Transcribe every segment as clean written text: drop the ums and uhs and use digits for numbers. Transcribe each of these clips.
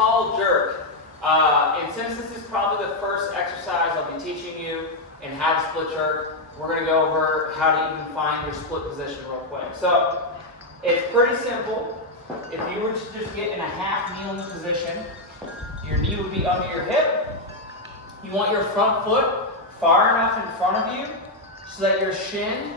tall jerk. And since this is probably the first exercise I'll be teaching you in how to split jerk, we're going to go over how to even find your split position real quick. So it's pretty simple. If you were to just get in a half kneeling position, your knee would be under your hip. You want your front foot far enough in front of you so that your shin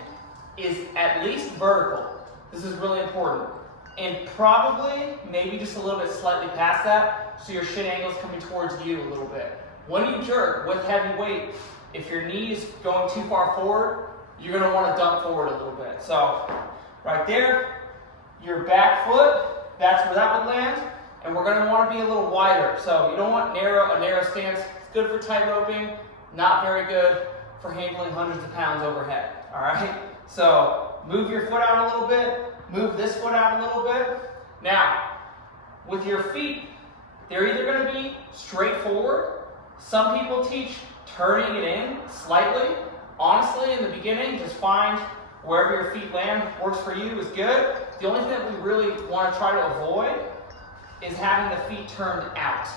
is at least vertical. This is really important. And probably maybe just a little bit slightly past that, so your shin angle is coming towards you a little bit. When you jerk with heavy weight, if your knee is going too far forward, you're going to want to dump forward a little bit. So right there, your back foot, that's where that would land. And we're going to want to be a little wider. So you don't want a narrow stance. It's good for tight roping, not very good for handling hundreds of pounds overhead. All right? So move your foot out a little bit. Move this foot out a little bit. Now, with your feet, they're either going to be straight forward. Some people teach turning it in slightly. Honestly, in the beginning, just find wherever your feet land works for you is good. The only thing that we really want to try to avoid is having the feet turned out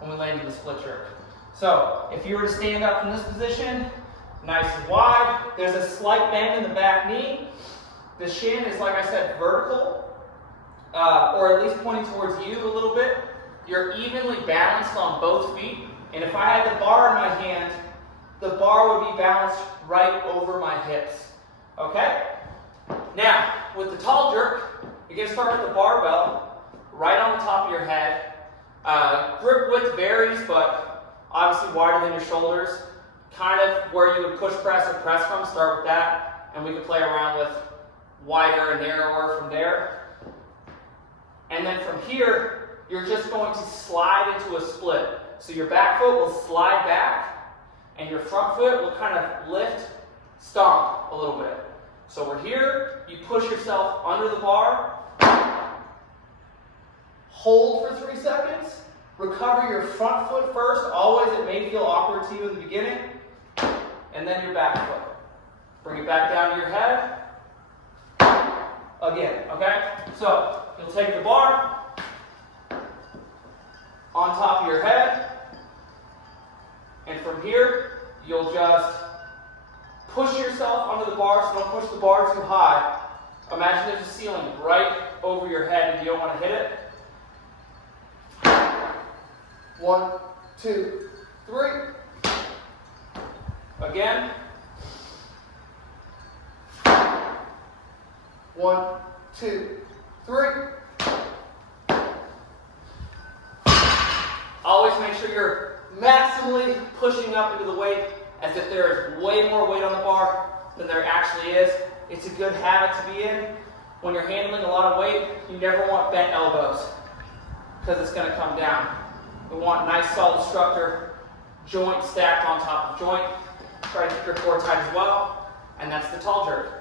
when we land in the split jerk. So if you were to stand up in this position, nice and wide, there's a slight bend in the back knee. The shin is, like I said, vertical, or at least pointing towards you a little bit. You're evenly balanced on both feet. And if I had the bar in my hand, the bar would be balanced right over my hips. Okay? Now, with the tall jerk, you're going to start with the barbell right on the top of your head. Grip width varies, but obviously wider than your shoulders. Kind of where you would push press or press from, start with that. And we can play around with wider and narrower from there. And then from here, you're just going to slide into a split. So your back foot will slide back, and your front foot will kind of lift, stomp a little bit. So we're here, you push yourself under the bar, hold for 3 seconds, recover your front foot first, always it may feel awkward to you in the beginning, and then your back foot. Bring it back down to your head. Again, okay? So you'll take the bar on top of your head, and from here, you'll just push yourself under the bar, so don't push the bar too high. Imagine there's a ceiling right over your head and you don't want to hit it. 1, 2, 3. Again. 1, 2, 3. Always make sure you're maximally pushing up into the weight as if there is way more weight on the bar than there actually is. It's a good habit to be in. When you're handling a lot of weight, you never want bent elbows because it's going to come down. We want nice solid structure, joint stacked on top of joint. Try to keep your core tight as well, and that's the tall jerk.